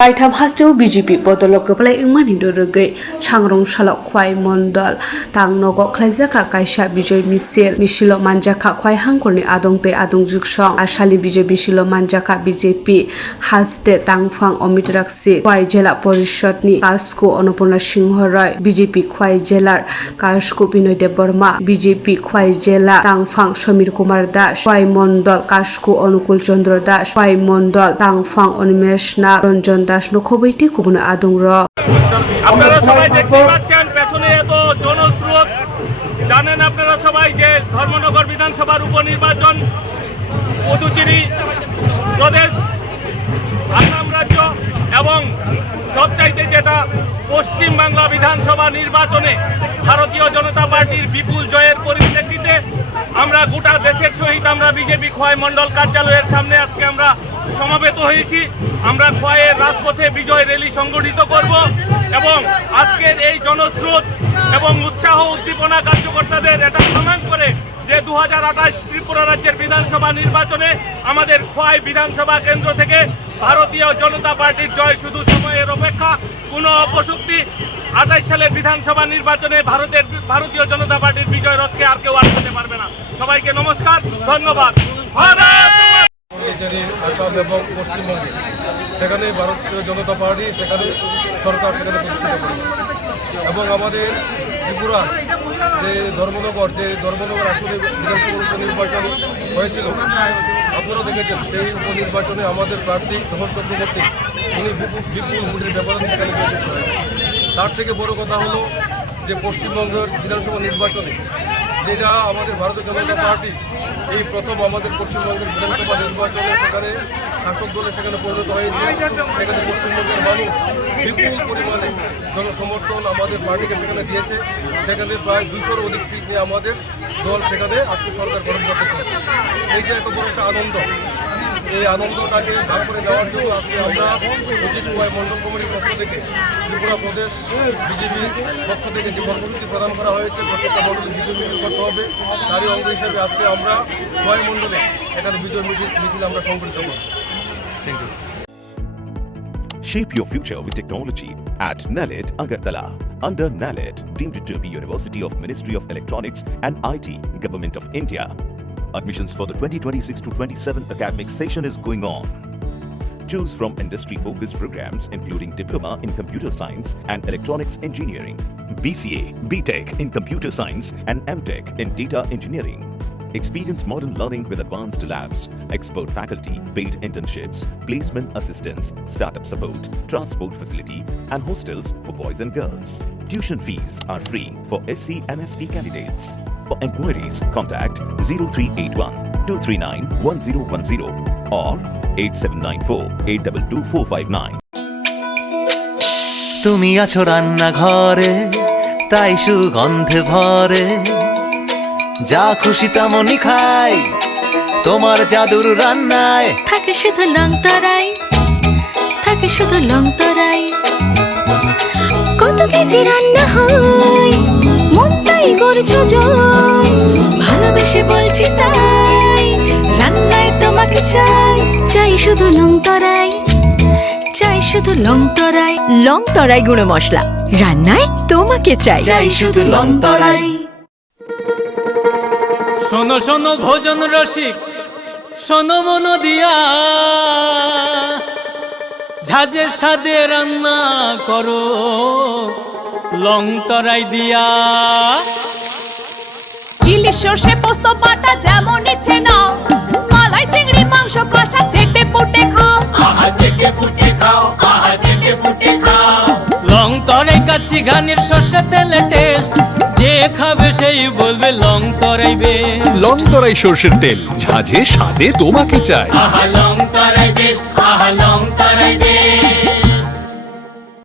Item has to BGP Botolok play in money to the gate, Changrong Shalok Kwai Mondol, Tang Nogo Klazaka Kaisha Bijay Misil, Mishilo Manjaka Kwai Hankoni Adongte Adong Juksong, Ashali Bijay Bishilo Manjaka BJP, Haste Tang Fang Omitraksi, Kwai Jela Porishotni, Kasko Onopona Singhorai, BJP Kwai Jelar, Kasko Pino de Burma, BJP Kwai Jela, Tang Fang Shomir Kumar Dash, Kwai Mondol, Kasko Onukul Chandra Dash, Kwai Mondol, Tang Fang Onimeshna, Ronjon Das নখবইটি কুবুন আদং র আপনারা সবাই দেখতে পাচ্ছেন পেছনে এত জনস্রোত জানেন আপনারা সবাই যে ধর্মনগর বিধানসভার উপনির্বাচন পুদুচেরি প্রদেশ আসাম রাজ্য এবং সবচাইতে যেটা পশ্চিম বাংলা বিধানসভা নির্বাচনে ভারতীয় জনতা পার্টির বিপুল জয়ের পরিপ্রেক্ষিতে আমরা গোটা দেশের সহিত আমরা বিজেপি খোয়াই মণ্ডল কার্যালয়ের সামনে আজকে আমরা সমাবেত হয়েছি। আমরা খোয়াইয়ের রাজপথে বিজয় র্যালি সংগঠিত করব এবং আজকের এই জনস্রোত এবং উৎসাহ উদ্দীপনা কার্যকর্তাদের এটা প্রমাণ করে যে 2028 ত্রিপুরা রাজ্যের বিধানসভা নির্বাচনে আমাদের খোয়াই বিধানসভা কেন্দ্র থেকে ভারতীয় জনতা পার্টির জয় শুধু সময়ের অপেক্ষা। কোনো অপশক্তি 28 সালের বিধানসভা নির্বাচনে ভারতীয় জনতা পার্টির বিজয় রথকে আর কেউ আটকাতে পারবে না। সবাইকে নমস্কার, ধন্যবাদ। আসাম এবং পশ্চিমবঙ্গে সেখানে ভারতীয় জনতা পার্টি সেখানে সরকার সেখানে প্রতিষ্ঠিত করেছে এবং আমাদের ত্রিপুরা যে ধর্মনগর আসলে বিধানসভা উপনির্বাচন হয়েছিল আপনারা দেখেছেন সেই উপনির্বাচনে আমাদের প্রার্থী শহর চক্রবর্তী উনি বিপুল ভোটের ব্যবধান সেখানে জয়যুক্ত হয়েছে। তার থেকে বড় কথা হলো যে পশ্চিমবঙ্গের বিধানসভা নির্বাচনে যেটা আমাদের ভারতীয় জনতা পার্টি এই প্রথম আমাদের পশ্চিমবঙ্গের বিধানসভা নির্বাচনে সেখানে শাসক দলে সেখানে পরিণত হয়েছে। সেখানে পশ্চিমবঙ্গের মানুষ বিপুল পরিমাণে জনসমর্থন আমাদের পার্টিকে সেখানে দিয়েছে। সেখানে প্রায় 200-র অধিক সিট নিয়ে আমাদের দল সেখানে আজকে সরকার গঠন করতে চলেছে। এই যে এত বড় একটা আনন্দ, এই আনন্দটাকে ভাগ করে দেওয়ার জন্য আজকে আমরা 25 খোয়াই মণ্ডল কমিটির পক্ষ থেকে ত্রিপুরা প্রদেশ বিজেপির পক্ষ থেকে যে কর্মসূচি প্রদান করা হয়েছে প্রত্যেকটা মণ্ডলে বিজয় মিছিল করতে হবে, তারই অঙ্গ হিসাবে আজকে আমরা খোয়াই মণ্ডলে এখানে বিজয় মিছিল আমরা সংগঠিত করব। Thank you. Shape your future with technology at NALED Agartala. Under NALED, deemed to be University of Ministry of Electronics and IT, Government of India. Admissions for the 2026-27 academic session is going on. Choose from industry-focused programs including Diploma in Computer Science and Electronics Engineering, BCA, BTech in Computer Science and MTech in Data Engineering. Experience modern learning with advanced labs, expert faculty, paid internships, placement assistance, startup support, transport facility, and hostels for boys and girls. Tuition fees are free for SC and ST candidates. For enquiries, contact 0381 239 1010 or 8794 822 459. তুমি আছো রান্না ঘরে তাই সুগন্ধে ভরে যা খুশি তেমনই খাই তোমার জাদুর রান্নায় থাকে শুধু লং তরাই, থাকে শুধু লং তরাই। কত কেজি রান্না হয় মনটাই করছো জয়, ভালোবেসে বলছি তাই রান্নায় তোমাকে চাই, চাই শুধু লং তরাই, চাই শুধু লং তরাই। লং তরাই গুঁড়ো মশলা রান্নায় তোমাকে চাই, চাই শুধু লং তরাই। শোনো শোনো ভোজন রসিক, শোনো মন দিয়া, ঝাঁঝের স্বাদে রান্না করো লং তরাই দিয়া। ইলিশ সর্ষে পোস্ত বাটা যেমন ইচ্ছে নাও, মালাই চিংড়ি মাংস কষা চেটে পুটে খাও, আহা চেটে পুটে খাও, আহা চেটে পুটে খাও। লং তরাই কাচ্চি ঘানির সর্ষে তেলে টেস্ট, যে খাবে সেই বলবে লং তরাই বেশ। লং তরাই সর্ষের তেল, ঝাঁঝে স্বাদে তোমাকে চাই। আহা লং তরাই বেশ, আহা লং তরাই বেশ।